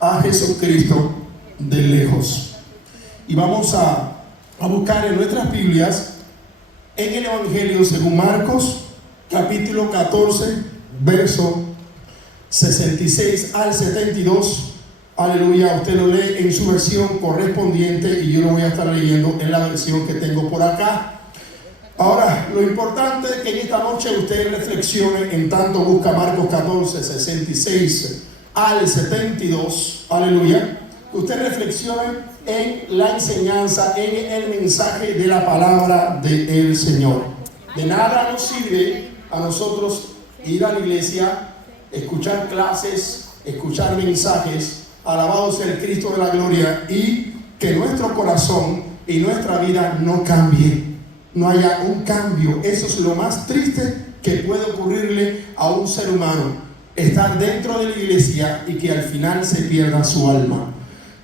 a Jesucristo de lejos. Y vamos a buscar en nuestras Biblias, en el Evangelio según Marcos, capítulo 14, verso 66 al 72. Aleluya, usted lo lee en su versión correspondiente y yo lo voy a estar leyendo en la versión que tengo por acá. Ahora, lo importante es que en esta noche usted reflexione, en tanto busca Marcos 14, 66 al 72, aleluya, que usted reflexione en la enseñanza, en el mensaje de la palabra del Señor. De nada nos sirve a nosotros ir a la iglesia, escuchar clases, escuchar mensajes, alabado sea el Cristo de la gloria, y que nuestro corazón y nuestra vida no cambie, no haya un cambio. Eso es lo más triste que puede ocurrirle a un ser humano, estar dentro de la iglesia y que al final se pierda su alma.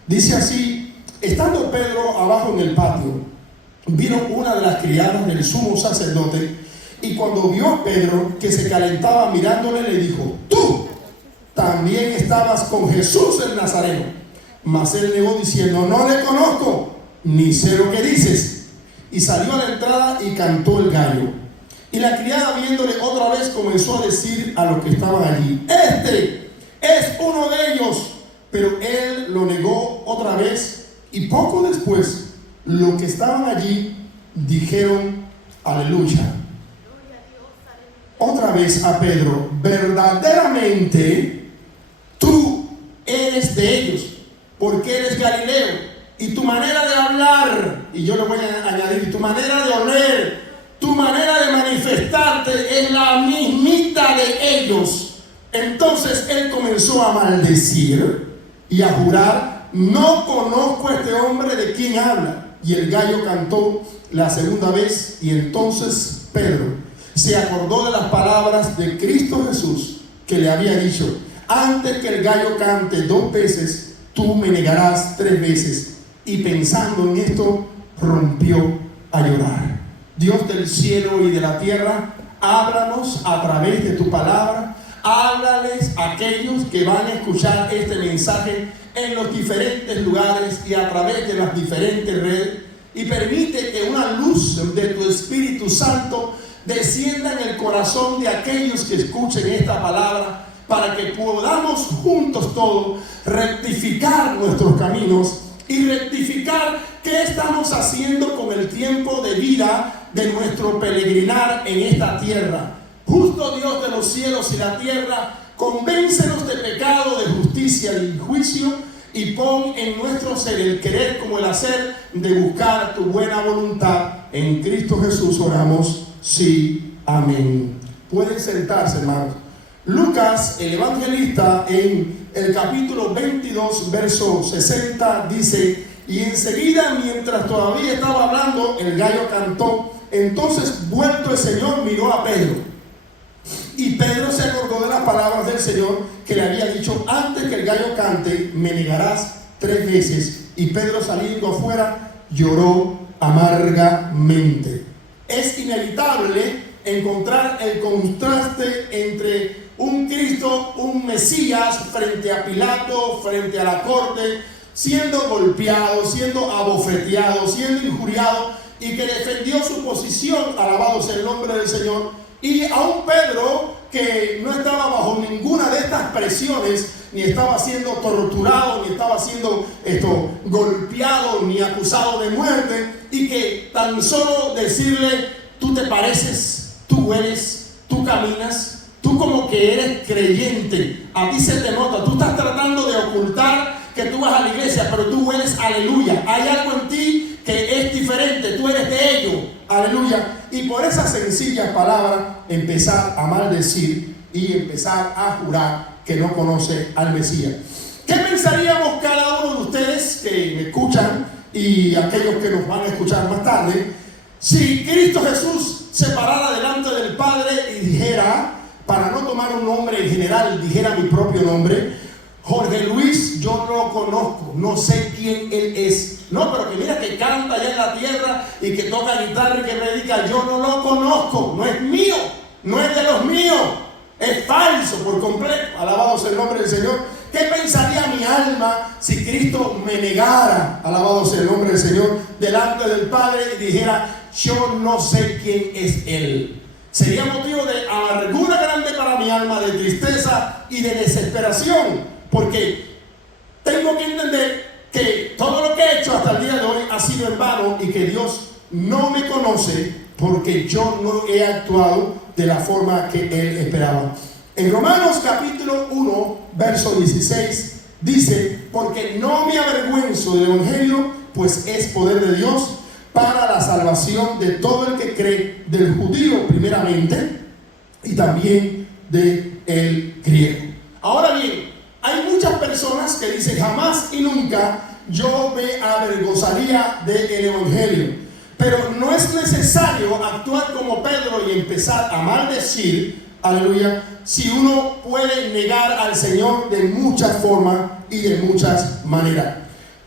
Dice así: estando Pedro abajo en el patio, vino una de las criadas del sumo sacerdote, y cuando vio a Pedro que se calentaba mirándole, le dijo: tú también estabas con Jesús el Nazareno. Mas él negó diciendo: no le conozco, ni sé lo que dices. Y salió a la entrada y cantó el gallo. Y la criada, viéndole otra vez, comenzó a decir a los que estaban allí: este es uno de ellos. Pero él lo negó otra vez, y poco después los que estaban allí dijeron: aleluya. Otra vez a Pedro: verdaderamente tú eres de ellos, porque eres Galileo, y tu manera de hablar, y yo le voy a añadir, tu manera de oler, tu manera de manifestarte es la mismita de ellos. Entonces él comenzó a maldecir y a jurar: no conozco a este hombre de quien habla. Y el gallo cantó la segunda vez, y entonces Pedro se acordó de las palabras de Cristo Jesús, que le había dicho: antes que el gallo cante 2 veces, tú me negarás 3 veces. Y pensando en esto, rompió a llorar. Dios del cielo y de la tierra, háblanos a través de tu palabra. Háblales a aquellos que van a escuchar este mensaje en los diferentes lugares y a través de las diferentes redes, y permite que una luz de tu Espíritu Santo descienda en el corazón de aquellos que escuchen esta palabra, para que podamos juntos todos rectificar nuestros caminos y rectificar qué estamos haciendo con el tiempo de vida de nuestro peregrinar en esta tierra. Justo Dios de los cielos y la tierra, convéncenos de pecado, de justicia y de juicio, y pon en nuestro ser el querer como el hacer de buscar tu buena voluntad. En Cristo Jesús oramos, sí, amén. Pueden sentarse, hermanos. Lucas, el evangelista, en el capítulo 22, verso 60, dice: y enseguida, mientras todavía estaba hablando, el gallo cantó. Entonces, vuelto el Señor, miró a Pedro. Y Pedro se acordó de las palabras del Señor, que le había dicho: antes que el gallo cante, me negarás 3 veces. Y Pedro, saliendo afuera, lloró amargamente. Es inevitable encontrar el contraste entre un Cristo, un Mesías, frente a Pilato, frente a la corte, siendo golpeado, siendo abofeteado, siendo injuriado, y que defendió su posición, alabado sea el nombre del Señor. Y a un Pedro que no estaba bajo ninguna de estas presiones, ni estaba siendo torturado, ni estaba siendo golpeado, ni acusado de muerte, y que tan solo decirle: tú te pareces, tú eres, tú caminas, tú como que eres creyente, a ti se te nota, tú estás tratando de ocultar que tú vas a la iglesia, pero tú eres aleluya, hay algo en ti que es diferente, tú eres de ellos, aleluya. Y por esa sencilla palabra empezar a maldecir y empezar a jurar que no conoce al Mesías. ¿Qué pensaríamos cada uno de ustedes que me escuchan y aquellos que nos van a escuchar más tarde, si Cristo Jesús se parara delante del Padre y dijera, para no tomar un nombre en general, dijera mi propio nombre: Jorge Luis, yo no lo conozco, no sé quién él es. No, pero que mira que canta allá en la tierra y que toca guitarra y que predica, yo no lo conozco, no es mío, no es de los míos, es falso por completo. Alabado sea el nombre del Señor. ¿Qué pensaría mi alma si Cristo me negara, alabado sea el nombre del Señor, delante del Padre y dijera, yo no sé quién es Él? Sería motivo de amargura grande para mi alma, de tristeza y de desesperación, porque tengo que entender que todo lo que he hecho hasta el día de hoy ha sido en vano y que Dios no me conoce porque yo no he actuado de la forma que Él esperaba. En Romanos capítulo 1, verso 16, dice, porque no me avergüenzo del Evangelio, pues es poder de Dios para la salvación de todo el que cree, del judío primeramente y también del griego. Ahora bien, hay muchas personas que dicen jamás y nunca yo me avergonzaría del Evangelio, pero no es necesario actuar como Pedro y empezar a maldecir, aleluya, si uno puede negar al Señor de muchas formas y de muchas maneras.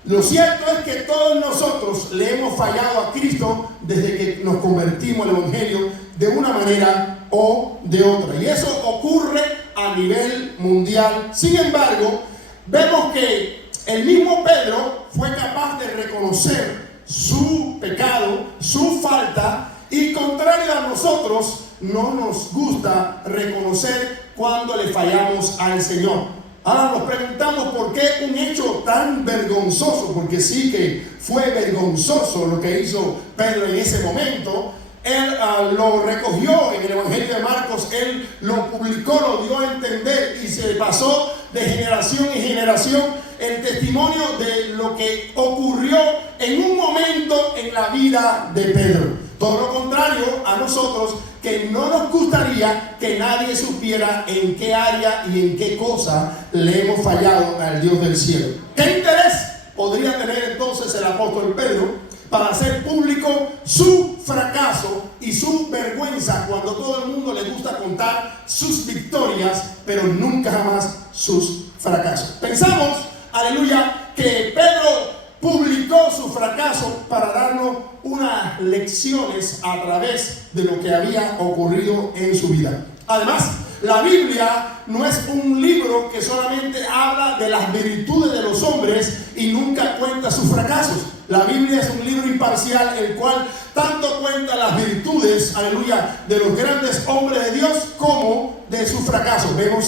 Lo cierto es que todos nosotros le hemos fallado a Cristo desde que nos convertimos al Evangelio de una manera o de otra. Y eso ocurre a nivel mundial. Sin embargo, vemos que el mismo Pedro fue capaz de reconocer su pecado, su falta, y contrario a nosotros, no nos gusta reconocer cuando le fallamos al Señor. Ahora nos preguntamos por qué un hecho tan vergonzoso, porque sí que fue vergonzoso lo que hizo Pedro en ese momento. Él lo recogió en el Evangelio de Marcos, él lo publicó, lo dio a entender y se pasó de generación en generación el testimonio de lo que ocurrió en un momento en la vida de Pedro. Todo lo contrario a nosotros, que no nos gustaría que nadie supiera en qué área y en qué cosa le hemos fallado al Dios del cielo. ¿Qué interés podría tener entonces el apóstol Pedro para hacer público su fracaso y su vergüenza cuando todo el mundo le gusta contar sus victorias, pero nunca jamás sus fracasos? Pensamos, aleluya, que Pedro publicó su fracaso para darnos unas lecciones a través de lo que había ocurrido en su vida. Además, la Biblia no es un libro que solamente habla de las virtudes de los hombres y nunca cuenta sus fracasos. La Biblia es un libro imparcial, el cual tanto cuenta las virtudes, aleluya, de los grandes hombres de Dios como de sus fracasos. Vemos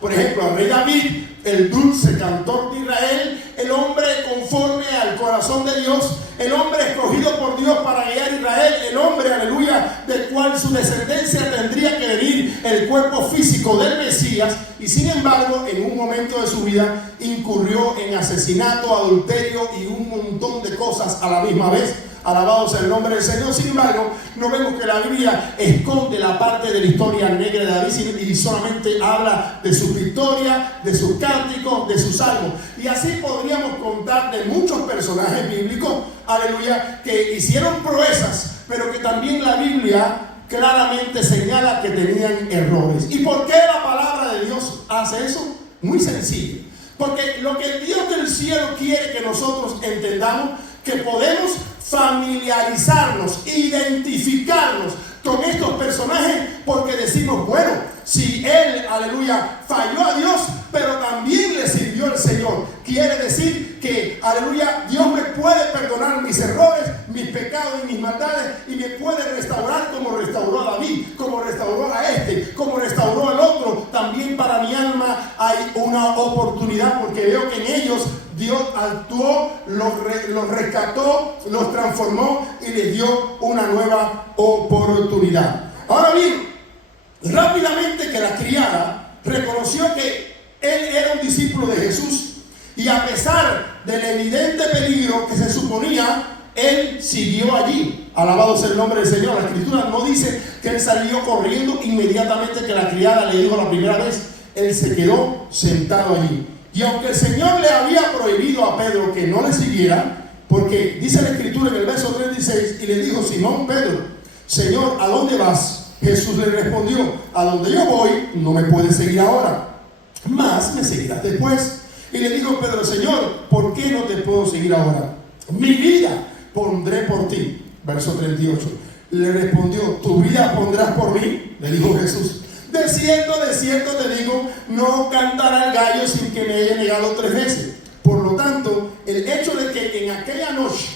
por ejemplo, al rey David, el dulce cantor de Israel, el hombre conforme al corazón de Dios, el hombre escogido por Dios para guiar a Israel, el hombre, aleluya, del cual su descendencia tendría que venir el cuerpo físico del Mesías, y sin embargo, en un momento de su vida, incurrió en asesinato, adulterio y un montón de cosas a la misma vez. Alabado sea el nombre del Señor. Sin embargo, no vemos que la Biblia esconde la parte de la historia negra de David y solamente habla de sus victorias, de sus cánticos, de sus salmos. Y así podríamos contar de muchos personajes bíblicos, aleluya, que hicieron proezas, pero que también la Biblia claramente señala que tenían errores. ¿Y por qué la palabra de Dios hace eso? Muy sencillo. Porque lo que Dios del cielo quiere que nosotros entendamos, que podemos familiarizarnos, identificarnos con estos personajes, porque decimos, bueno, si él, aleluya, falló a Dios, pero también le sirvió al Señor, quiere decir que, aleluya, Dios me puede perdonar mis errores, mis pecados y mis maldades, y me puede restaurar como restauró a David, como restauró a como restauró al otro. También para mi alma hay una oportunidad, porque veo que en ellos Dios actuó, los rescató, los transformó y les dio una nueva oportunidad. Ahora bien, rápidamente que la criada reconoció que él era un discípulo de Jesús, y a pesar del evidente peligro que se suponía, él siguió allí. Alabado sea el nombre del Señor. La Escritura no dice que él salió corriendo inmediatamente que la criada le dijo la primera vez. Él se quedó sentado allí. Y aunque el Señor le había prohibido a Pedro que no le siguiera, porque dice la Escritura en el verso 36, y le dijo: Simón Pedro, Señor, ¿a dónde vas? Jesús le respondió: a donde yo voy no me puedes seguir ahora, mas me seguirás después. Y le dijo Pedro: Señor, ¿por qué no te puedo seguir ahora? Mi vida pondré por ti. Verso 38. Le respondió: ¿tu vida pondrás por mí? Le dijo Jesús: de cierto te digo, no cantará el gallo sin que me haya negado 3 veces. Por lo tanto, el hecho de que en aquella noche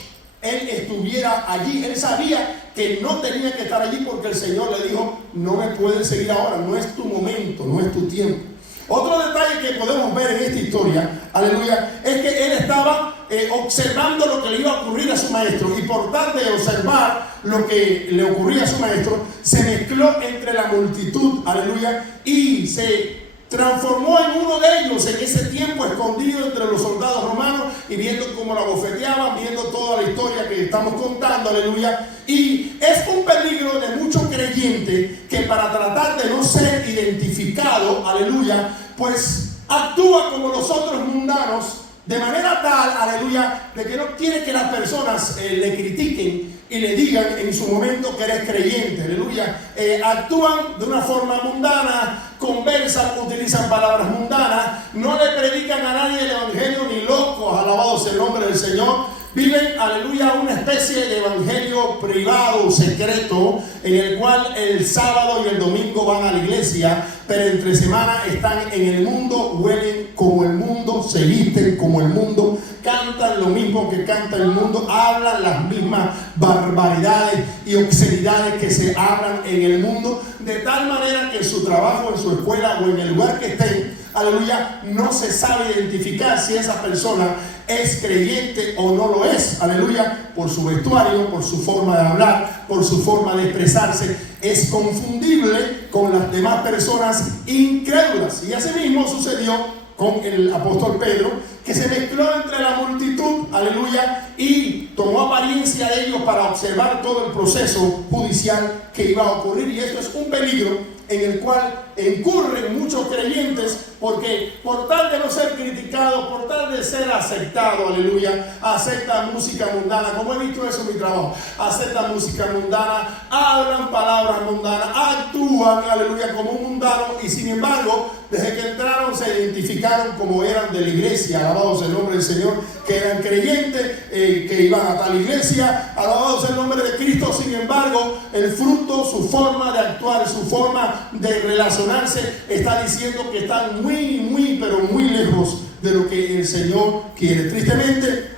él estuviera allí, él sabía que no tenía que estar allí porque el Señor le dijo, no me puedes seguir ahora, no es tu momento, no es tu tiempo. Otro detalle que podemos ver en esta historia, aleluya, es que él estaba observando lo que le iba a ocurrir a su maestro, y por tal de observar lo que le ocurría a su maestro, se mezcló entre la multitud, aleluya, y se transformó en uno de ellos en ese tiempo, escondido entre los soldados romanos y viendo cómo la bofeteaban, viendo toda la historia que estamos contando, aleluya. Y es un peligro de muchos creyentes que para tratar de no ser identificado, aleluya, pues actúa como los otros mundanos, de manera tal, aleluya, de que no quiere que las personas le critiquen y le digan en su momento que eres creyente, aleluya. Actúan de una forma mundana, conversan, utilizan palabras mundanas, no le predican a nadie el evangelio ni locos, alabado sea el nombre del Señor. Viven, aleluya, una especie de evangelio privado, secreto, en el cual el sábado y el domingo van a la iglesia, pero entre semana están en el mundo, huelen como el mundo, se visten como el mundo, cantan lo mismo que canta el mundo, hablan las mismas barbaridades y obscenidades que se hablan en el mundo, de tal manera que en su trabajo, en su escuela o en el lugar que estén, aleluya, no se sabe identificar si esa persona es creyente o no lo es, aleluya, por su vestuario, por su forma de hablar, por su forma de expresarse, es confundible con las demás personas incrédulas. Y así mismo sucedió con el apóstol Pedro, que se mezcló entre la multitud, aleluya, y tomó apariencia de ellos para observar todo el proceso judicial que iba a ocurrir. Y esto es un peligro en el cual incurren muchos creyentes, porque por tal de no ser criticado, por tal de ser aceptado, aleluya, aceptan música mundana, como he visto eso en mi trabajo, aceptan música mundana, hablan palabras mundanas, actúan, aleluya, como un mundano, y sin embargo, desde que entraron se identificaron como eran de la iglesia, alabados el nombre del Señor, que eran creyentes, que iban a tal iglesia, alabados el nombre de Cristo. Sin embargo, el fruto, su forma de actuar, su forma de relacionarse, está diciendo que están muy, pero muy lejos de lo que el Señor quiere. Tristemente,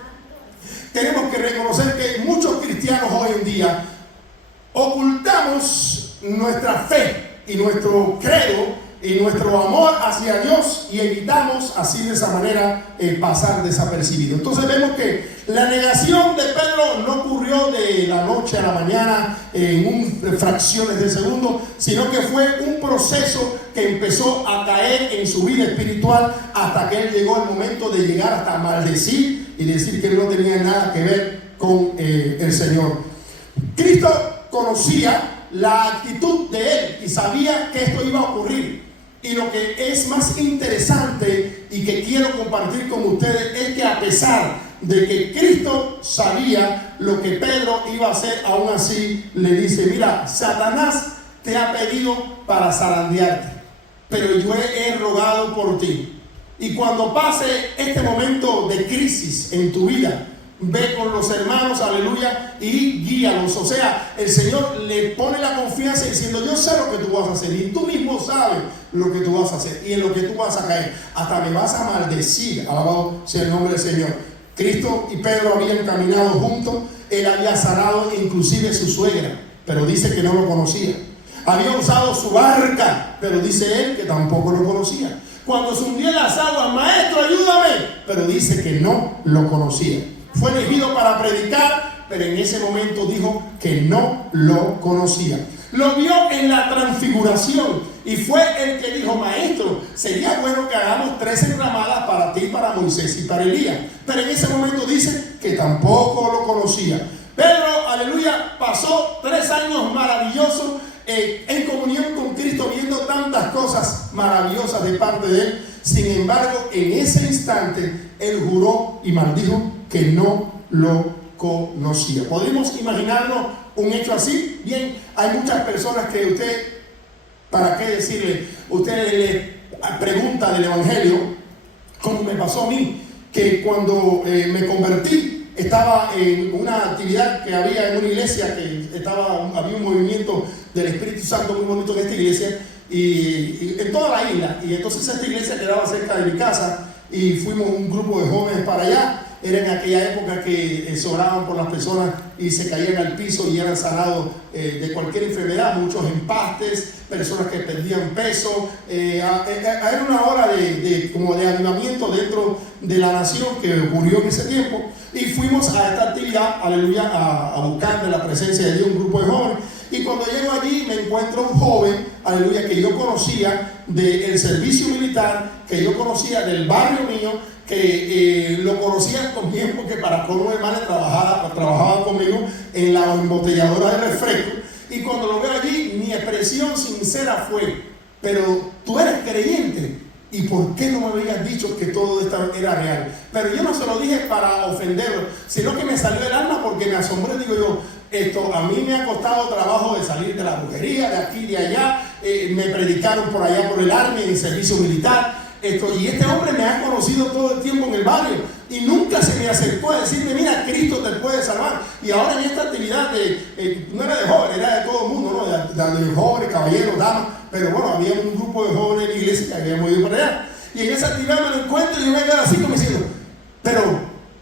tenemos que reconocer que muchos cristianos hoy en día ocultamos nuestra fe y nuestro credo y nuestro amor hacia Dios, y evitamos así de esa manera pasar desapercibido. Entonces vemos que la negación de Pedro no ocurrió de la noche a la mañana en fracciones de segundo, sino que fue un proceso que empezó a caer en su vida espiritual hasta que él llegó al momento de llegar hasta maldecir y decir que no tenía nada que ver con el Señor. Cristo conocía la actitud de él y sabía que esto iba a ocurrir. Y lo que es más interesante y que quiero compartir con ustedes es que a pesar de que Cristo sabía lo que Pedro iba a hacer, aún así le dice: mira, Satanás te ha pedido para zarandearte, pero yo he rogado por ti. Y cuando pase este momento de crisis en tu vida, ve con los hermanos, aleluya, y guíalos. O sea, el Señor le pone la confianza diciendo: yo sé lo que tú vas a hacer, y tú mismo sabes lo que tú vas a hacer y en lo que tú vas a caer. Hasta me vas a maldecir, alabado sea el nombre del Señor. Cristo y Pedro habían caminado juntos. Él había sanado inclusive su suegra, pero dice que no lo conocía. Había usado su barca, pero dice él que tampoco lo conocía. Cuando se hundió en las aguas: maestro, ayúdame, pero dice que no lo conocía. Fue elegido para predicar, pero en ese momento dijo que no lo conocía. Lo vio en la transfiguración y fue el que dijo: maestro, sería bueno que hagamos 3 enramadas para ti, para Moisés y para Elías. Pero en ese momento dice que tampoco lo conocía. Pedro, aleluya, pasó 3 años maravillosos en comunión con Cristo, viendo tantas cosas maravillosas de parte de él. Sin embargo, en ese instante él juró y maldijo que no lo conocía. ¿Podríamos imaginarnos un hecho así? Bien, hay muchas personas que usted, ¿para qué decirle? Usted le pregunta del evangelio, como me pasó a mí, que cuando me convertí, estaba en una actividad que había en una iglesia, que había un movimiento del Espíritu Santo muy bonito en esta iglesia, y en toda la isla. Y entonces esta iglesia quedaba cerca de mi casa y fuimos un grupo de jóvenes para allá. Era en aquella época que se oraban por las personas y se caían al piso y eran sanados de cualquier enfermedad, muchos empastes, personas que perdían peso. Era una hora como de avivamiento dentro de la nación que ocurrió en ese tiempo. Y fuimos a esta actividad, aleluya, a buscar de la presencia de Dios un grupo de jóvenes. Y cuando llego allí me encuentro un joven, aleluya, que yo conocía del servicio militar, que yo conocía del barrio mío, que lo conocía también porque para colmo de males trabajaba conmigo en la embotelladora de refresco. Y cuando lo veo allí, mi expresión sincera fue: pero tú eres creyente, ¿y por qué no me habías dicho que todo esto era real? Pero yo no se lo dije para ofenderlo, sino que me salió del alma porque me asombró. Digo yo, esto a mí me ha costado trabajo de salir de la brujería, de aquí y de allá. Me predicaron por allá por el Army, en el servicio militar. Y este hombre me ha conocido todo el tiempo en el barrio y nunca se me acercó a decirme: mira, Cristo te puede salvar. Y ahora en esta actividad no era de jóvenes, era de todo el mundo, ¿no? De jóvenes, caballeros, damas, pero bueno, había un grupo de jóvenes en la iglesia que habíamos ido para allá. Y en esa actividad me lo encuentro y yo me quedo así como diciendo: pero,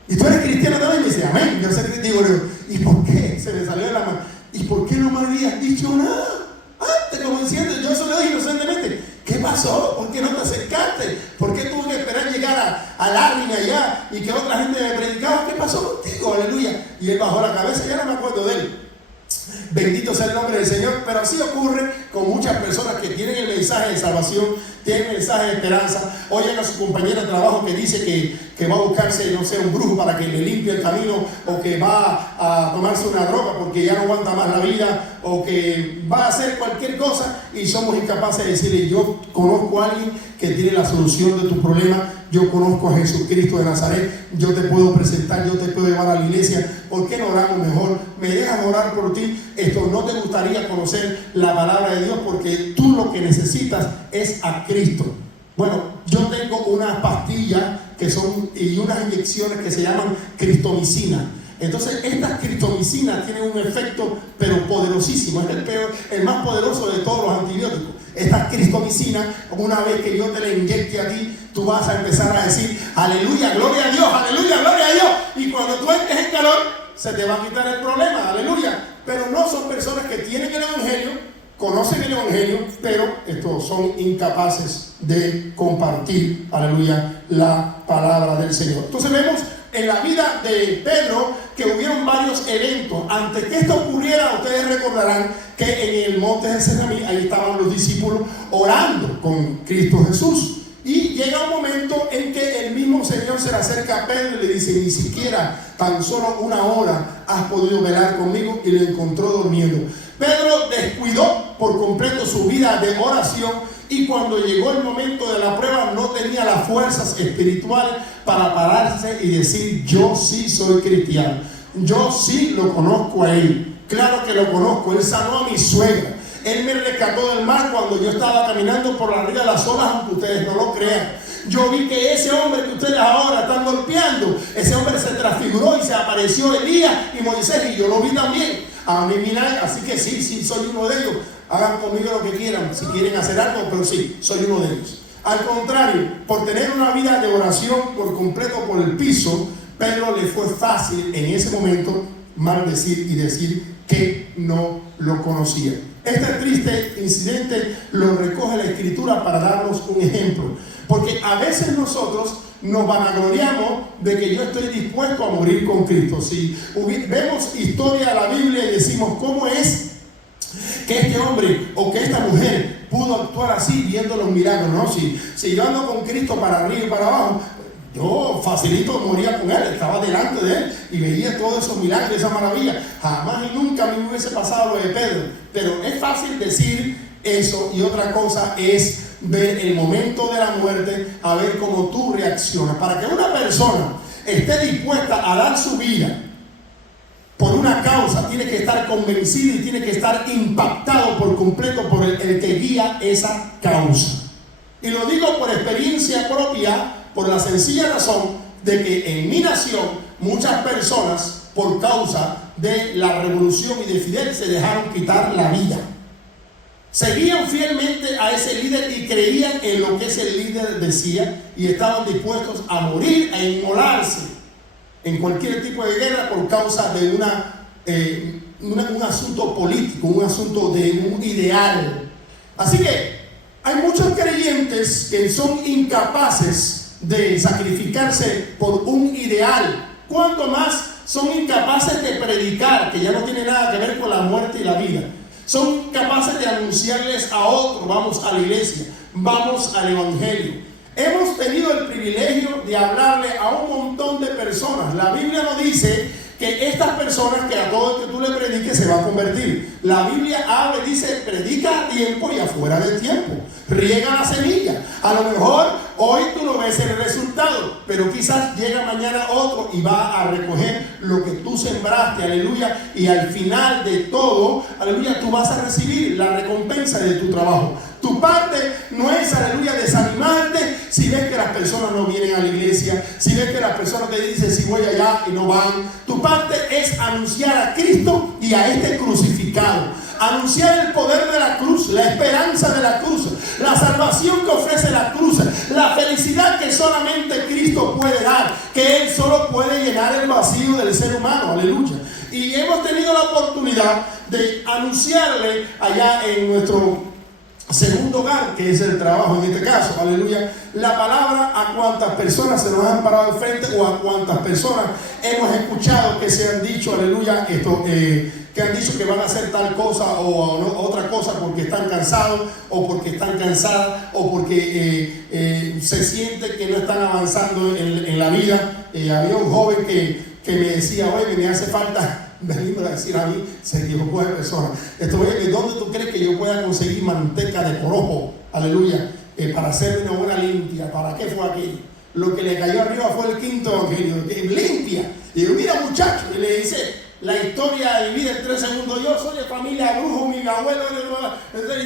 ¿y tú eres cristiano también? Y me dice: amén, yo soy cristiano. ¿Y por qué? Se me salió de la mano. ¿Y por qué no me habías dicho nada? Antes, como diciendo, yo solo dije inocentemente: ¿qué pasó? ¿Por qué no te acercaste? ¿Por qué tuve que esperar llegar al Army allá y que otra gente me predicaba? ¿Qué pasó contigo? Aleluya. Y él bajó la cabeza, ya no me acuerdo de él. Bendito sea el nombre del Señor. Pero así ocurre con muchas personas que tienen el mensaje de salvación, tienen el mensaje de esperanza. Oyen a su compañera de trabajo que dice que va a buscarse, no sé, un brujo para que le limpie el camino, o que va a tomarse una droga porque ya no aguanta más la vida, o que va a hacer cualquier cosa, y somos incapaces de decirle: yo conozco a alguien que tiene la solución de tu problema. Yo conozco a Jesucristo de Nazaret, yo te puedo presentar, yo te puedo llevar a la iglesia. ¿Por qué no oramos mejor? ¿Me dejas orar por ti? ¿No te gustaría conocer la palabra de Dios? Porque tú lo que necesitas es a Cristo. Bueno, yo tengo unas pastillas y unas inyecciones que se llaman cristomicina. Entonces, estas cristomicinas tienen un efecto, pero poderosísimo. Es el más poderoso de todos los antibióticos. Estas cristomicinas, una vez que yo te la inyecte a ti, tú vas a empezar a decir: aleluya, gloria a Dios, aleluya, gloria a Dios. Y cuando tú entres en calor, se te va a quitar el problema, aleluya. Pero no son personas que tienen el evangelio, conocen el evangelio, pero son incapaces de compartir, aleluya, la palabra del Señor. Entonces vemos en la vida de Pedro que hubieron varios eventos. Antes que esto ocurriera, ustedes recordarán que en el monte de Getsemaní, ahí estaban los discípulos orando con Cristo Jesús. Y llega un momento en que el mismo Señor se le acerca a Pedro y le dice: ni siquiera tan solo una hora has podido velar conmigo, y lo encontró durmiendo. Pedro descuidó por completo su vida de oración, y cuando llegó el momento de la prueba no tenía las fuerzas espirituales para pararse y decir: yo sí soy cristiano, yo sí lo conozco a él. Claro que lo conozco, él sanó a mi suegra, él me rescató del mar cuando yo estaba caminando por la orilla de las olas, aunque ustedes no lo crean. Yo vi que ese hombre que ustedes ahora están golpeando, ese hombre se transfiguró y se apareció Elías y Moisés, y yo lo vi también. A mí, mira, así que sí, soy uno de ellos. Hagan conmigo lo que quieran, si quieren hacer algo, pero sí, soy uno de ellos. Al contrario, por tener una vida de oración por completo por el piso, Pedro le fue fácil en ese momento maldecir y decir que no lo conocía. Este triste incidente lo recoge la Escritura para darnos un ejemplo, porque a veces nosotros nos vanagloriamos de que yo estoy dispuesto a morir con Cristo. Si vemos historia de la Biblia y decimos: ¿cómo es que este hombre o que esta mujer pudo actuar así viendo los milagros? No, si yo ando con Cristo para arriba y para abajo, yo facilito moría con él, estaba delante de él y veía todos esos milagros, esa maravilla. Jamás y nunca a mí me hubiese pasado lo de Pedro. Pero es fácil decir eso, y otra cosa es ver el momento de la muerte, a ver cómo tú reaccionas. Para que una persona esté dispuesta a dar su vida por una causa, tiene que estar convencido y tiene que estar impactado por completo por el que guía esa causa. Y lo digo por experiencia propia, por la sencilla razón de que en mi nación muchas personas, por causa de la revolución y de Fidel, se dejaron quitar la vida. Seguían fielmente a ese líder y creían en lo que ese líder decía y estaban dispuestos a morir e inmolarse en cualquier tipo de guerra por causa de un asunto político, un asunto de un ideal. Así que hay muchos creyentes que son incapaces de sacrificarse por un ideal. ¿Cuánto más son incapaces de predicar, que ya no tiene nada que ver con la muerte y la vida? Son capaces de anunciarles a otros: vamos a la iglesia, vamos al evangelio. Hemos tenido el privilegio de hablarle a un montón de personas. La Biblia nos dice que estas personas, que a todo el que tú le prediques se va a convertir. La Biblia habla y dice: predica a tiempo y afuera de tiempo. Riega la semilla. A lo mejor hoy tú no ves el resultado, pero quizás llega mañana otro y va a recoger lo que tú sembraste, aleluya. Y al final de todo, aleluya, tú vas a recibir la recompensa de tu trabajo. Tu parte no es, aleluya, desanimarte si ves que las personas no vienen a la iglesia, si ves que las personas te dicen si voy allá y no van. Tu parte es anunciar a Cristo y a este crucificado. Anunciar el poder de la cruz, la esperanza de la cruz, la salvación que ofrece la cruz, la felicidad que solamente Cristo puede dar, que Él solo puede llenar el vacío del ser humano, aleluya. Y hemos tenido la oportunidad de anunciarle allá en nuestro segundo hogar, que es el trabajo en este caso, aleluya, la palabra a cuantas personas se nos han parado al frente, o a cuantas personas hemos escuchado que se han dicho, aleluya, que han dicho que van a hacer tal cosa o otra cosa porque están cansados o porque están cansadas o porque se siente que no están avanzando en la vida. Había un joven que me decía: oye, me hace falta venimos a decir a mí, se equivocó de persona. Oye, ¿dónde tú crees que yo pueda conseguir manteca de corojo? Aleluya, para hacerme una buena limpia. ¿Para qué fue aquello? Lo que le cayó arriba fue el quinto evangelio, limpia. Y yo: mira, muchacho, y le dice la historia dividida en 3 segundos. Yo soy de familia brujo, mi abuelo,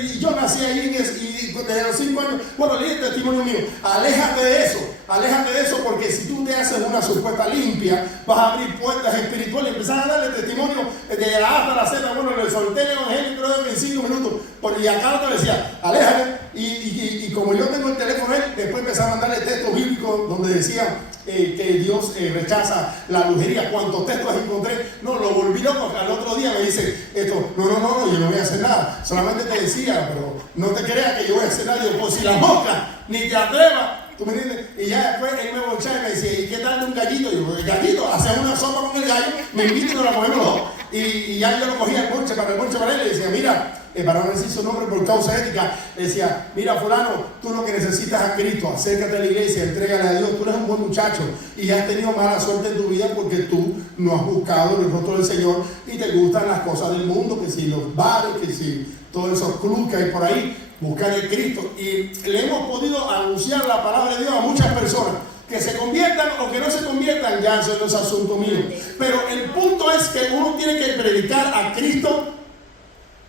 y yo nací ahí y desde los 5 años. Bueno, leí el testimonio mío. Aléjate de eso, porque si tú te haces una supuesta limpia, vas a abrir puertas espirituales y empezar a darle testimonio de la A hasta la Z. Bueno, le solté el evangelio, creo que en 5 minutos, y acá te decía: aléjate. Y como yo tengo el teléfono, después empecé a mandarle textos bíblicos donde decía que Dios rechaza la brujería. ¿Cuántos textos encontré? No, lo volví loco. Al otro día me dice no, yo no voy a hacer nada, solamente te decía, pero no te creas que yo voy a hacer nada. Yo: pues si la mosca, ni te atrevas. ¿Tú me entiendes? Y ya después él me bolchaba y me decía: ¿y qué tal de un gallito? Y yo: el gallito, hacer una sopa con el gallo, me invito y nos la comemos los dos. Y ya yo lo cogía el bonche para él, le decía: mira, para no decir su nombre por causa ética, le decía: mira, fulano, tú lo que necesitas a Cristo, acércate a la iglesia, entrégale a Dios, tú eres un buen muchacho y has tenido mala suerte en tu vida porque tú no has buscado el rostro del Señor y te gustan las cosas del mundo, que si los bares, que si todos esos clubes que hay por ahí. Buscar el Cristo. Y le hemos podido anunciar la palabra de Dios a muchas personas. Que se conviertan o que no se conviertan, ya eso no es asunto mío. Pero el punto es que uno tiene que predicar a Cristo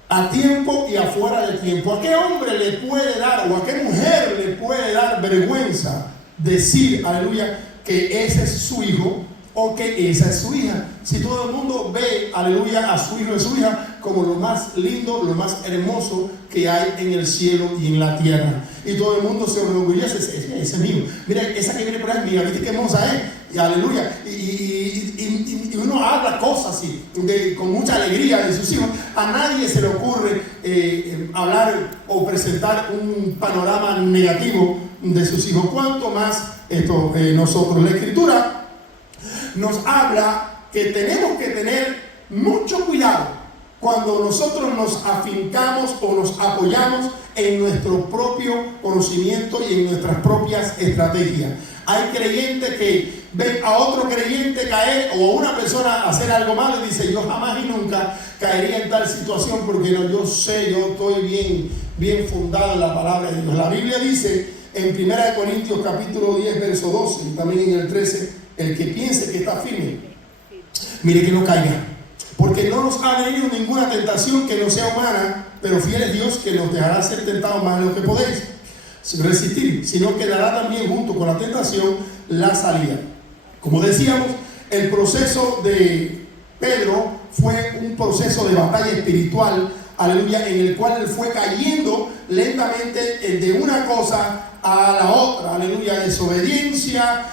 a tiempo y afuera de tiempo. ¿A qué hombre le puede dar o a qué mujer le puede dar vergüenza decir, aleluya, que ese es su hijo o que esa es su hija? Si todo el mundo ve, aleluya, a su hijo y a su hija como lo más lindo, lo más hermoso que hay en el cielo y en la tierra, y todo el mundo se enorgullece: ese es mío, mira, esa que viene por ahí, mira, viste qué hermosa es, y aleluya, y uno habla cosas así, con mucha alegría de sus hijos. A nadie se le ocurre hablar o presentar un panorama negativo de sus hijos, cuanto más nosotros. La Escritura nos habla que tenemos que tener mucho cuidado cuando nosotros nos afincamos o nos apoyamos en nuestro propio conocimiento y en nuestras propias estrategias. Hay creyentes que ven a otro creyente caer o a una persona hacer algo malo y dice: yo jamás y nunca caería en tal situación porque no, yo estoy bien fundado en la palabra de Dios. La Biblia dice en 1 Corintios capítulo 10 verso 12 y también en el 13: el que piense que está firme, mire que no caiga. Porque no nos ha venido ninguna tentación que no sea humana, pero fiel es Dios que nos dejará ser tentados más de lo que podéis resistir, sino que dará también junto con la tentación la salida. Como decíamos, el proceso de Pedro fue un proceso de batalla espiritual aleluya, en el cual él fue cayendo lentamente de una cosa a la otra, aleluya, desobediencia,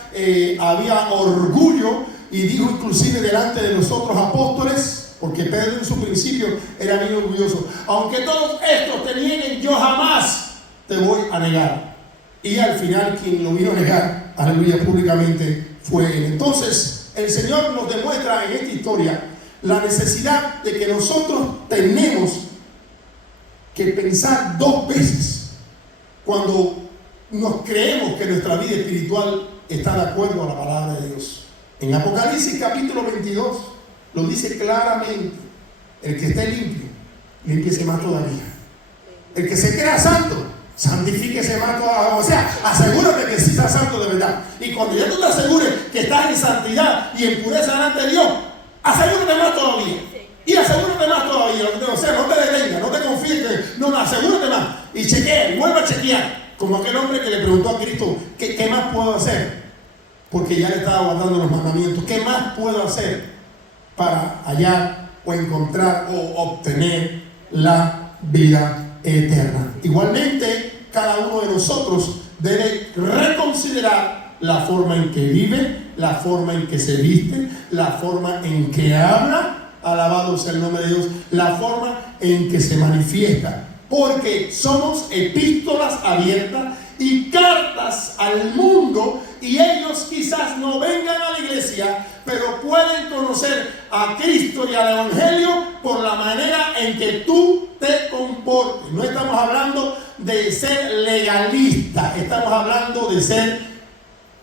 había orgullo, y dijo inclusive delante de los otros apóstoles, porque Pedro en su principio era bien orgulloso: aunque todos estos te nieguen, yo jamás te voy a negar. Y al final quien lo vino a negar, aleluya, públicamente fue él. Entonces el Señor nos demuestra en esta historia la necesidad de que nosotros tenemos que pensar dos veces cuando nos creemos que nuestra vida espiritual está de acuerdo a la palabra de Dios. En Apocalipsis capítulo 22 lo dice claramente: el que esté limpio, límpiese más todavía. El que se crea santo, santifíquese más todavía. O sea, asegúrate que sí estás santo de verdad. Y cuando ya tú te asegures que estás en santidad y en pureza delante de Dios, asegúrate más todavía. Y asegúrate más todavía. O sea, no te detengas, no te confíes. No, asegúrate más. Y chequea, y vuelve a chequear. Como aquel hombre que le preguntó a Cristo: ¿qué más puedo hacer? Porque ya le estaba guardando los mandamientos. ¿Qué más puedo hacer para hallar o encontrar o obtener la vida eterna? Igualmente, cada uno de nosotros debe reconsiderar la forma en que vive, la forma en que se viste, la forma en que habla, alabado sea el nombre de Dios, la forma en que se manifiesta, porque somos epístolas abiertas y cartas al mundo, y ellos quizás no vengan a la iglesia, pero pueden conocer a Cristo y al Evangelio por la manera en que tú te comportes. No estamos hablando de ser legalistas, estamos hablando de ser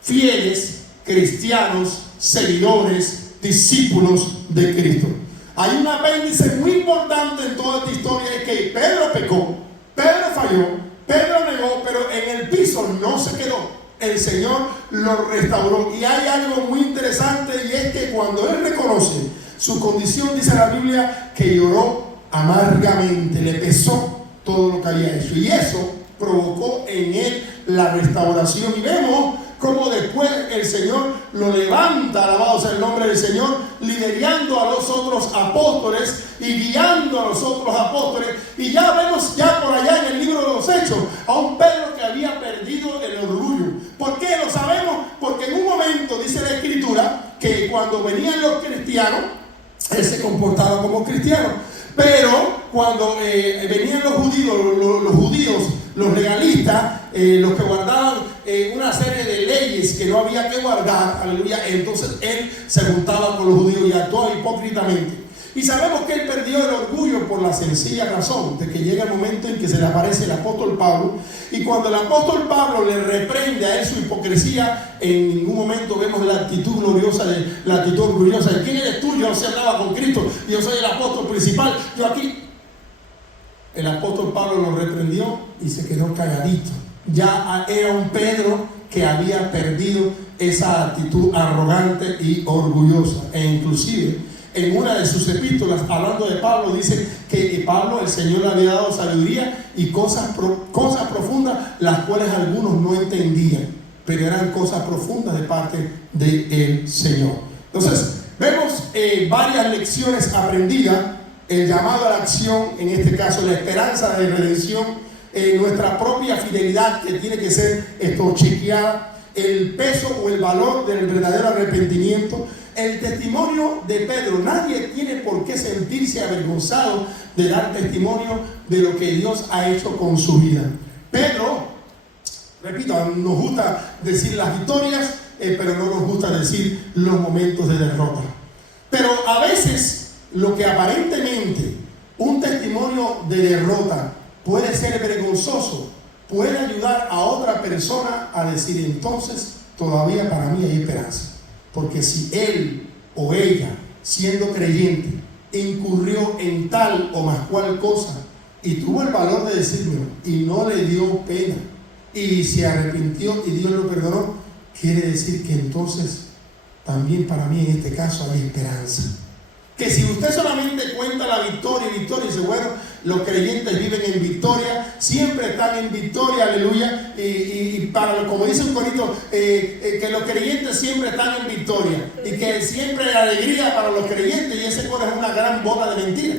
fieles cristianos, seguidores, discípulos de Cristo. Hay un apéndice muy importante en toda esta historia: es que Pedro pecó, Pedro falló, Pedro negó, pero en el piso no se quedó. El Señor lo restauró. Y hay algo muy interesante, y es que cuando él reconoce su condición, dice la Biblia que lloró amargamente, le pesó todo lo que había hecho, y eso provocó en él la restauración. Y vemos cómo después el Señor lo levanta, alabado sea el nombre del Señor, liderando a los otros apóstoles y guiando a los otros apóstoles. Y ya vemos ya por allá en el libro de los Hechos a un Pedro que había perdido el orgullo. ¿Por qué? Lo sabemos porque en un momento dice la Escritura que cuando venían los cristianos, él se comportaba como cristiano, pero cuando venían los judíos, los legalistas, los que guardaban una serie de leyes que no había que guardar, aleluya, entonces él se juntaba con los judíos y actuaba hipócritamente. Y sabemos que él perdió el orgullo por la sencilla razón de que llega el momento en que se le aparece el apóstol Pablo, y cuando el apóstol Pablo le reprende a él su hipocresía, en ningún momento vemos la actitud gloriosa de ¿quién eres tú? Yo se andaba con Cristo, yo soy el apóstol principal, yo aquí. El apóstol Pablo lo reprendió y se quedó calladito. Ya era un Pedro que había perdido esa actitud arrogante y orgullosa. E inclusive en una de sus epístolas, hablando de Pablo, dice que Pablo, el Señor le había dado sabiduría y cosas profundas, las cuales algunos no entendían, pero eran cosas profundas de parte del Señor. Entonces vemos varias lecciones aprendidas: el llamado a la acción, en este caso la esperanza de redención, nuestra propia fidelidad que tiene que ser chequeada, el peso o el valor del verdadero arrepentimiento, el testimonio de Pedro. Nadie tiene por qué sentirse avergonzado de dar testimonio de lo que Dios ha hecho con su vida. Pedro, repito, nos gusta decir las victorias, pero no nos gusta decir los momentos de derrota. Pero a veces lo que aparentemente un testimonio de derrota puede ser vergonzoso, puede ayudar a otra persona a decir: entonces todavía para mí hay esperanza, porque si él o ella, siendo creyente, incurrió en tal o más cual cosa y tuvo el valor de decirlo y no le dio pena y se arrepintió y Dios lo perdonó, quiere decir que entonces también para mí en este caso hay esperanza. Que si usted solamente cuenta la victoria y dice: bueno, los creyentes viven en victoria, siempre están en victoria, aleluya, y para, como dice un corito, que los creyentes siempre están en victoria y que siempre hay alegría para los creyentes, y ese coro es una gran bola de mentira.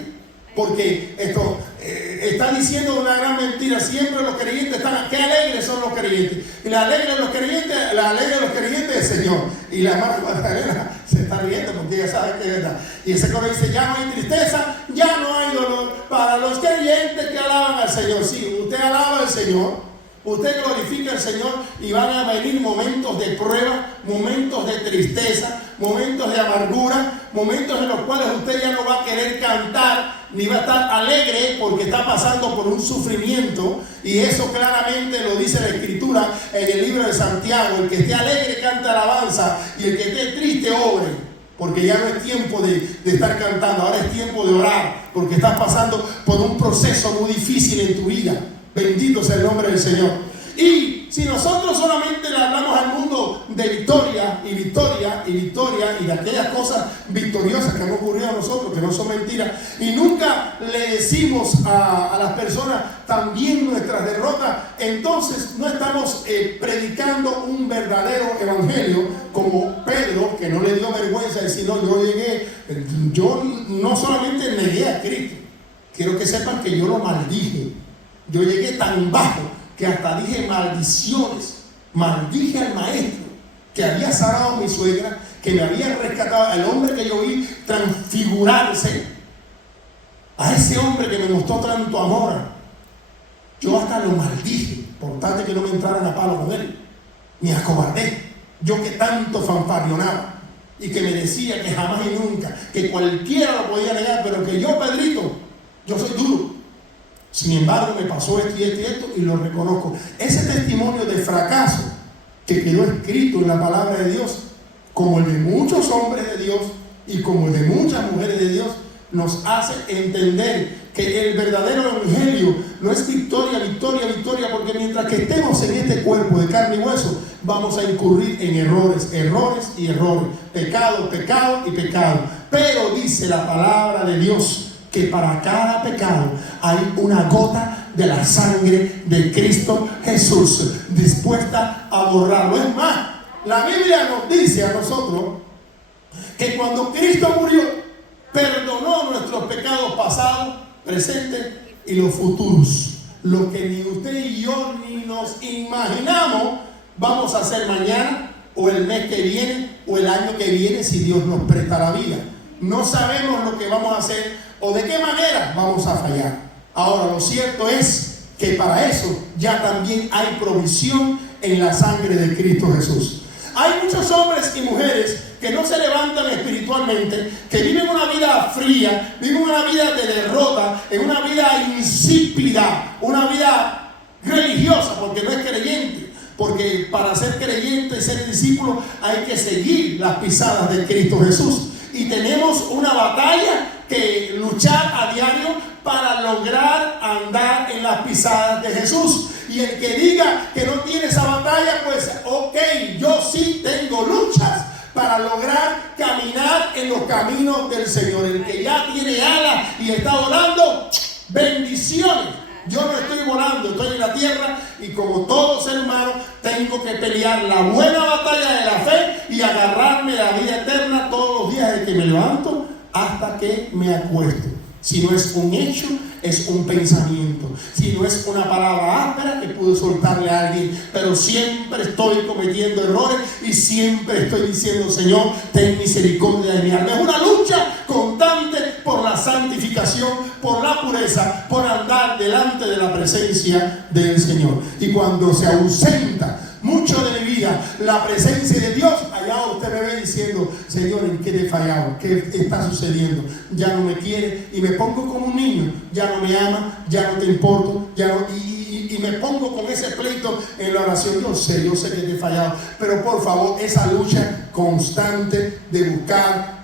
Porque esto está diciendo una gran mentira. Siempre los creyentes están, qué alegres son los creyentes. Y la alegre de los creyentes es el Señor. Y la hermana Magdalena se está riendo porque ella sabe que es verdad. Y ese coro dice, ya no hay tristeza, ya no hay dolor para los creyentes que alaban al Señor. Sí, usted alaba al Señor, usted glorifica al Señor y van a venir momentos de prueba, momentos de tristeza, momentos de amargura, momentos en los cuales usted ya no va a querer cantar ni va a estar alegre porque está pasando por un sufrimiento, y eso claramente lo dice la Escritura en el libro de Santiago: el que esté alegre canta alabanza y el que esté triste obre, porque ya no es tiempo de estar cantando, ahora es tiempo de orar, porque estás pasando por un proceso muy difícil en tu vida. Bendito sea el nombre del Señor. Y si nosotros solamente le hablamos al mundo de victoria y victoria y victoria y de aquellas cosas victoriosas que han ocurrido a nosotros, que no son mentiras, y nunca le decimos a las personas también nuestras derrotas, entonces no estamos predicando un verdadero evangelio, como Pedro, que no le dio vergüenza decir, no, yo no solamente negué a Cristo, quiero que sepan que yo lo maldije. Yo llegué tan bajo que hasta dije maldiciones. Maldije al maestro que había sanado a mi suegra, que me había rescatado, al hombre que yo vi transfigurarse, a ese hombre que me mostró tanto amor. Yo hasta lo maldije, por tanto que no me entraran a palo con él, ni acobardé. Yo que tanto fanfarionaba y que me decía que jamás y nunca, que cualquiera lo podía negar, pero que yo, Pedrito, yo soy duro. Sin embargo, me pasó esto y esto y esto, y lo reconozco. Ese testimonio de fracaso que quedó escrito en la palabra de Dios, como el de muchos hombres de Dios y como el de muchas mujeres de Dios, nos hace entender que el verdadero evangelio no es victoria, victoria, victoria, porque mientras que estemos en este cuerpo de carne y hueso, vamos a incurrir en errores y errores, pecado, pecado y pecado. Pero dice la palabra de Dios que para cada pecado hay una gota de la sangre de Cristo Jesús dispuesta a borrarlo. Es más, la Biblia nos dice a nosotros que cuando Cristo murió, perdonó nuestros pecados pasados, presentes y los futuros. Lo que ni usted y yo ni nos imaginamos vamos a hacer mañana o el mes que viene o el año que viene, si Dios nos presta la vida. No sabemos lo que vamos a hacer o de qué manera vamos a fallar. Ahora, lo cierto es que para eso ya también hay provisión en la sangre de Cristo Jesús. Hay muchos hombres y mujeres que no se levantan espiritualmente, que viven una vida fría, viven una vida de derrota, en una vida insípida, una vida religiosa, porque no es creyente. Porque para ser creyente y ser discípulo hay que seguir las pisadas de Cristo Jesús. Y tenemos una batalla que luchar a diario para lograr andar en las pisadas de Jesús. Y el que diga que no tiene esa batalla, pues ok, yo sí tengo luchas para lograr caminar en los caminos del Señor. El que ya tiene alas y está volando, bendiciones. Yo no estoy volando, estoy en la tierra, y como todo ser humano tengo que pelear la buena batalla de la fe y agarrarme la vida eterna todos los días desde que me levanto hasta que me acuesto. Si no es un hecho, es un pensamiento. Si no es una palabra áspera que puedo soltarle a alguien, pero siempre estoy cometiendo errores y siempre estoy diciendo: Señor, ten misericordia de mi alma. Es una lucha constante por la santificación, por la pureza, por andar delante de la presencia del Señor. Y cuando se ausenta mucho de mi vida la presencia de Dios, allá usted me ve diciendo: Señor, ¿en qué te he fallado? ¿Qué está sucediendo? Ya no me quiere, y me pongo como un niño. Ya no me ama, ya no te importo, ya no, y me pongo con ese pleito en la oración. Yo sé que te he fallado, pero por favor, esa lucha constante de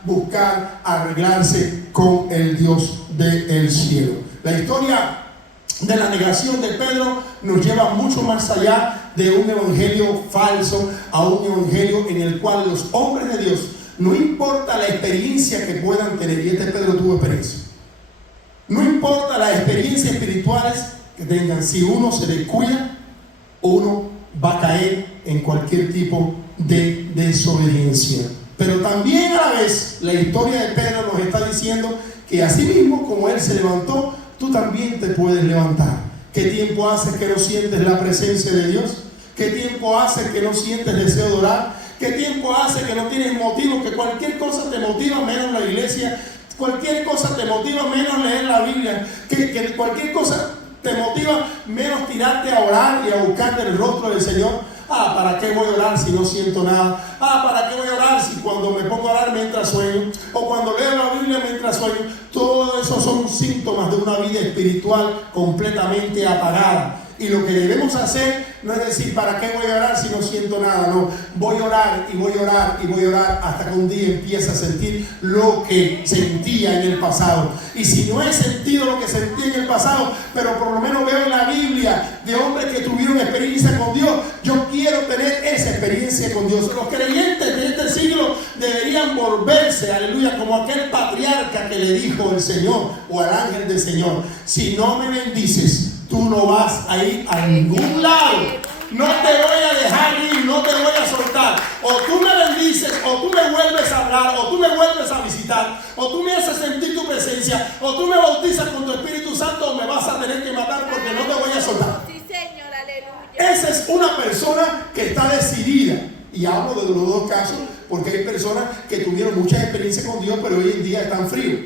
buscar arreglarse con el Dios del cielo. La historia de la negación de Pedro nos lleva mucho más allá de un evangelio falso, a un evangelio en el cual los hombres de Dios, no importa la experiencia que puedan tener, y este Pedro tuvo experiencia, no importa las experiencias espirituales que tengan, si uno se descuida, uno va a caer en cualquier tipo de desobediencia. Pero también a la vez la historia de Pedro nos está diciendo que así mismo como él se levantó, tú también te puedes levantar. ¿Qué tiempo hace que no sientes la presencia de Dios? ¿Qué tiempo hace que no sientes deseo de orar? ¿Qué tiempo hace que no tienes motivo? Que cualquier cosa te motiva menos la iglesia, cualquier cosa te motiva menos leer la Biblia, que cualquier cosa te motiva menos tirarte a orar y a buscar el rostro del Señor. ¿Para qué voy a orar si no siento nada? ¿Para qué voy a orar si cuando me pongo a orar me entra sueño? O cuando leo la Biblia me entra sueño. Todo eso son síntomas de una vida espiritual completamente apagada. Y lo que debemos hacer no es decir, ¿para qué voy a orar si no siento nada? No, voy a orar y voy a orar y voy a orar hasta que un día empiece a sentir lo que sentía en el pasado. Y si no he sentido lo que sentí en el pasado, pero por lo menos veo en la Biblia de hombres que tuvieron experiencia con Dios, yo quiero tener esa experiencia con Dios. Los creyentes de este siglo deberían volverse, aleluya, como aquel patriarca que le dijo el Señor o al ángel del Señor: si no me bendices, tú no vas a ir a ningún lado. No te voy a dejar ir, no te voy a soltar. O tú me bendices, o tú me vuelves a hablar, o tú me vuelves a visitar, o tú me haces sentir tu presencia, o tú me bautizas con tu Espíritu Santo, o me vas a tener que matar porque no te voy a soltar. Sí, Señor, aleluya. Esa es una persona que está decidida. Y hablo de los dos casos porque hay personas que tuvieron muchas experiencias con Dios, pero hoy en día están fríos.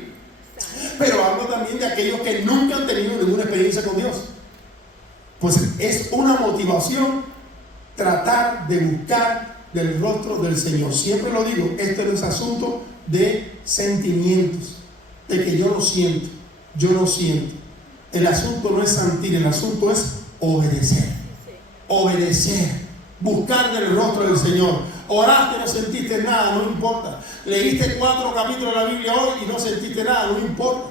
Pero hablo también de aquellos que nunca han tenido ninguna experiencia con Dios. Pues es una motivación tratar de buscar del rostro del Señor. Siempre lo digo, esto no es asunto de sentimientos, de que yo no siento, yo no siento. El asunto no es sentir, el asunto es obedecer. Obedecer, buscar del rostro del Señor. Oraste, no sentiste nada, no importa. Leíste 4 capítulos de la Biblia hoy y no sentiste nada, no importa.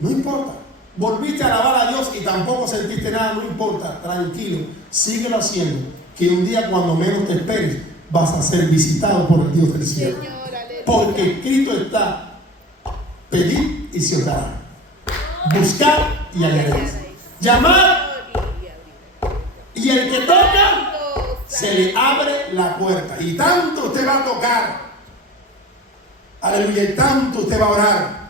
No importa. Volviste a alabar a Dios y tampoco sentiste nada, no importa. Tranquilo, síguelo haciendo, que un día cuando menos te esperes vas a ser visitado por el Dios del cielo. Porque escrito está: pedid y se os dará, buscar y hallaréis, llamar y el que toca se le abre la puerta. Y tanto usted va a tocar, aleluya, y tanto usted va a orar,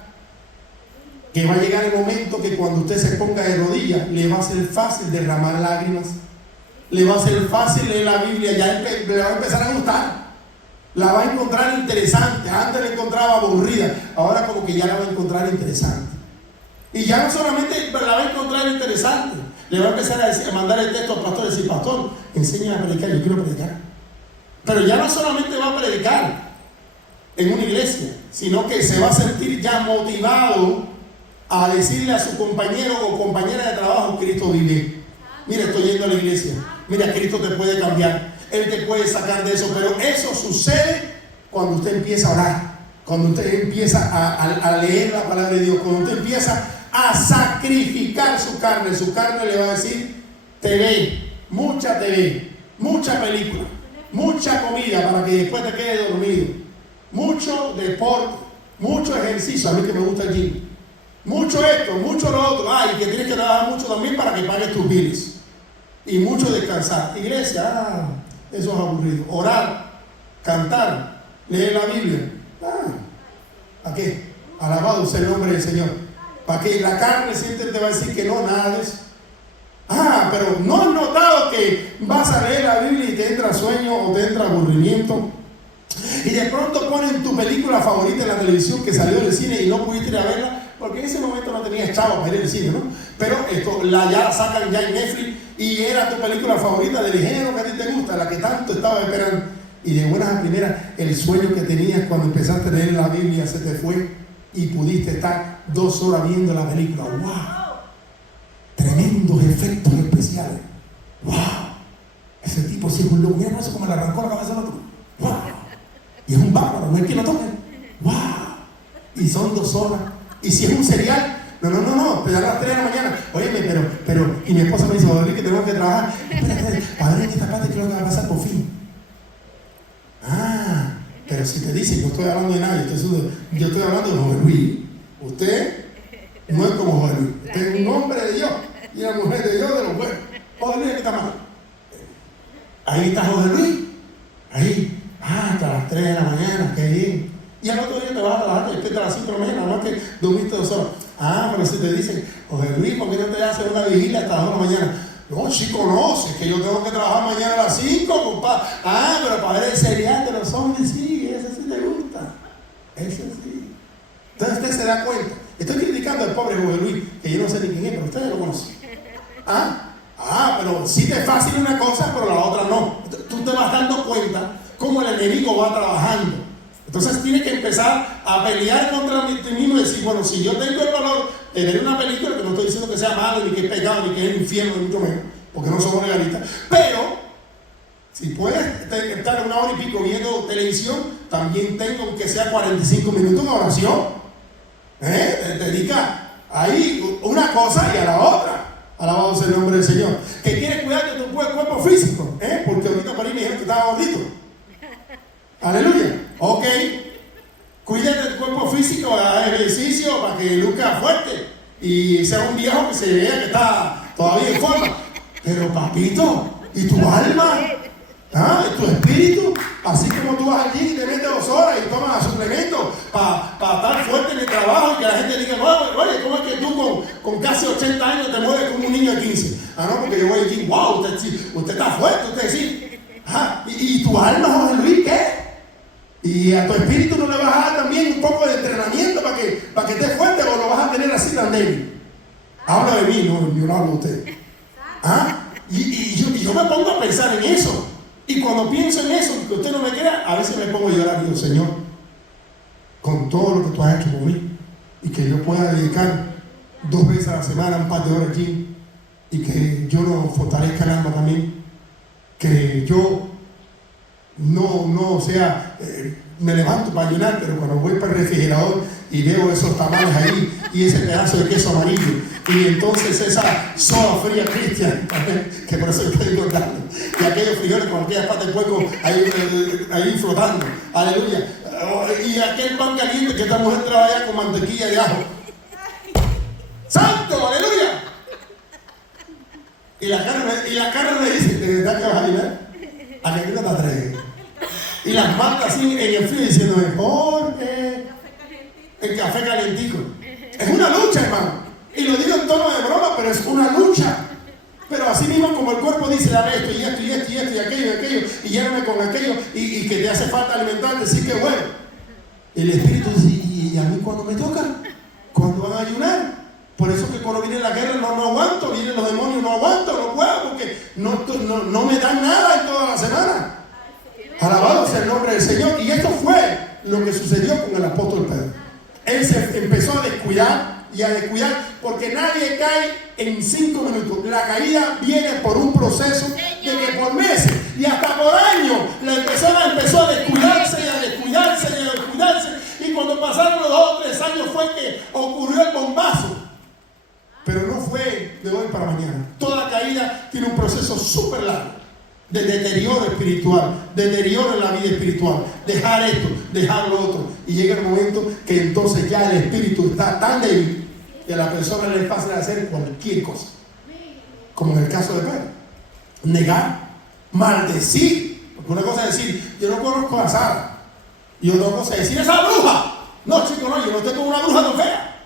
que va a llegar el momento que cuando usted se ponga de rodillas le va a ser fácil derramar lágrimas, le va a ser fácil leer la Biblia, ya le va a empezar a gustar, la va a encontrar interesante. Antes la encontraba aburrida, ahora como que ya la va a encontrar interesante. Y ya no solamente la va a encontrar interesante, le va a empezar a mandar el texto al pastor y decir: pastor, enséñame a predicar, yo quiero predicar. Pero ya no solamente va a predicar en una iglesia, sino que se va a sentir ya motivado a decirle a su compañero o compañera de trabajo: Cristo vive. Mira, estoy yendo a la iglesia. Mira, Cristo te puede cambiar. Él te puede sacar de eso. Pero eso sucede cuando usted empieza a orar, cuando usted empieza a leer la palabra de Dios, cuando usted empieza a sacrificar su carne. Su carne le va a decir: TV, mucha TV, mucha película, mucha comida para que después te quede dormido, mucho deporte, mucho ejercicio. A mí que me gusta el gym. Mucho esto, mucho lo otro. Y que tienes que trabajar mucho también para que pagues tus biles. Y mucho descansar. Iglesia, eso es aburrido. Orar, cantar, leer la Biblia. ¿Para qué? Alabado sea el nombre del Señor. Para que la carne siempre te va a decir que no, nada de eso. Pero ¿no has notado que vas a leer la Biblia y te entra sueño o te entra aburrimiento? Y de pronto ponen tu película favorita en la televisión que salió del cine y no pudiste ir a verla porque en ese momento no tenías chavo para ir al cine, ¿no? Pero ya la sacan ya en Netflix y era tu película favorita del género que a ti te gusta, la que tanto estabas esperando. Y de buenas a primeras, el sueño que tenías cuando empezaste a leer la Biblia se te fue y pudiste estar 2 horas viendo la película. ¡Wow! Tremendos efectos especiales. ¡Wow! Ese tipo sí es un loco. Mira eso como le arrancó la cabeza al otro. ¡Wow! Y es un bárbaro, no es que lo toquen. ¡Wow! Y son 2 horas. Y si es un serial, no, te dan a las 3 de la mañana. Óyeme, pero, y mi esposa me dice: Rodrigo, que tengo que trabajar. Espérate, a ver en esta parte creo que va a pasar por fin. Pero si te dicen, yo estoy hablando de nadie, yo estoy hablando de José Luis. Usted no es como José Luis. Usted es un hombre de Dios y una mujer de Dios de los buenos. José Luis está mal. Ahí está José Luis. Ahí. Hasta las 3 de la mañana. Y al otro día te vas a trabajar, te despiertas a las 5 de la mañana, nada más que dormiste 2 horas. Ah, pero si te dicen, José Luis, ¿por qué no te haces una vigilia hasta las 1 de la mañana? No, chico, no, si es que yo tengo que trabajar mañana a las 5, compadre. Ah, pero para ver el serial de los hombres, sí, ese sí te gusta. Ese sí. Entonces usted se da cuenta. Estoy criticando al pobre José Luis, que yo no sé ni quién es, pero ustedes lo conocen. Pero sí te es fácil una cosa, pero la otra no. Tú te vas dando cuenta cómo el enemigo va trabajando. Entonces tienes que empezar a pelear contra ti mismo y decir, bueno, si yo tengo el valor de ver una película, que no estoy diciendo que sea malo, ni que es pecado, ni que es infierno, ni mucho menos, porque no somos legalistas, pero si puedes estar 1 hora y pico viendo televisión, también tengo que sea 45 minutos en oración. Te dedica ahí una cosa y a la otra. Alabado sea el nombre del Señor. Que quieres cuidar de tu cuerpo físico, porque ahorita para ahí me dijeron que estaba gordito. Aleluya. Ok. Cuídate de tu cuerpo físico, haz ejercicio para que luzca fuerte y sea un viejo que se vea que está todavía en forma. Pero papito, ¿y tu alma? Tu espíritu, así como tú vas allí y te metes 2 horas y tomas suplementos para estar fuerte en el trabajo y que la gente diga, oye, ¿cómo es que tú con casi 80 años te mueves como un niño de 15? No, porque yo voy allí, wow, usted está fuerte, usted sí. ¿Y tu alma, José Luis, qué? ¿Y a tu espíritu no le vas a dar también un poco de entrenamiento para que esté fuerte o lo vas a tener así tan débil? Habla de mí, no, yo no hablo de usted. Y yo me pongo a pensar en eso. Y cuando pienso en eso, que usted no me crea, a veces me pongo a llorar y digo, Señor, con todo lo que tú has hecho por mí, y que yo pueda dedicar 2 veces a la semana un par de horas aquí, y que yo no fortalezca el alma también, que yo no sea, me levanto para ayunar, pero cuando voy para el refrigerador y veo esos tamales ahí y ese pedazo de queso amarillo y entonces esa soda fría Cristian, que por eso estoy contando, y aquellos frijoles con aquellas patas de puerco ahí flotando, aleluya, y aquel pan caliente que esta mujer trabaja con mantequilla de ajo, santo, aleluya, y la carne me dice, ¿de verdad que vas a ayunar? ¿A que no te atreves? Y las marcas así en el frío diciéndome, Jorge, el café calentico. Es una lucha, hermano. Y lo digo en tono de broma, pero es una lucha. Pero así mismo como el cuerpo dice, dame esto y esto y esto y esto y aquello, y lléname con aquello, y que te hace falta alimentarte, decir que bueno. El espíritu dice, ¿y a mí cuando me toca? ¿Cuándo van a ayunar? Por eso que cuando viene la guerra no aguanto, vienen los demonios, no aguanto, no puedo, porque no me dan nada en toda la semana. Alabado sea el nombre del Señor. Y esto fue lo que sucedió con el apóstol Pedro. Él se empezó a descuidar y a descuidar, porque nadie cae en 5 minutos. La caída viene por un proceso de que por meses y hasta por años la persona empezó a descuidarse y a descuidarse y a descuidarse. Y cuando pasaron los 2 o 3 años fue que ocurrió el bombazo. Pero no fue de hoy para mañana. Toda caída tiene un proceso súper largo de deterioro espiritual, deterioro en la vida espiritual, dejar esto, dejar lo otro, y llega el momento que entonces ya el espíritu está tan débil que a la persona le es fácil hacer cualquier cosa, como en el caso de Pedro, negar, maldecir, porque una cosa es decir, yo no conozco a Sara, y otra cosa es decir, esa bruja, no chico, no, yo no estoy con una bruja tan fea.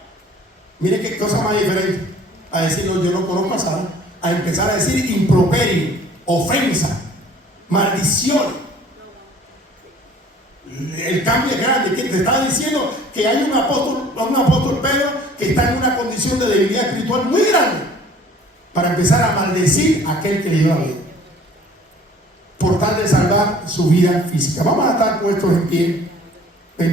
Mire qué cosa más diferente a decir, no, yo no conozco a Sara, a empezar a decir improperio, ofensa, maldición. El cambio es grande. Que te está diciendo que hay un apóstol Pedro que está en una condición de debilidad espiritual muy grande para empezar a maldecir a aquel que le dio la vida por tal de salvar su vida física. Vamos a estar puestos en pie.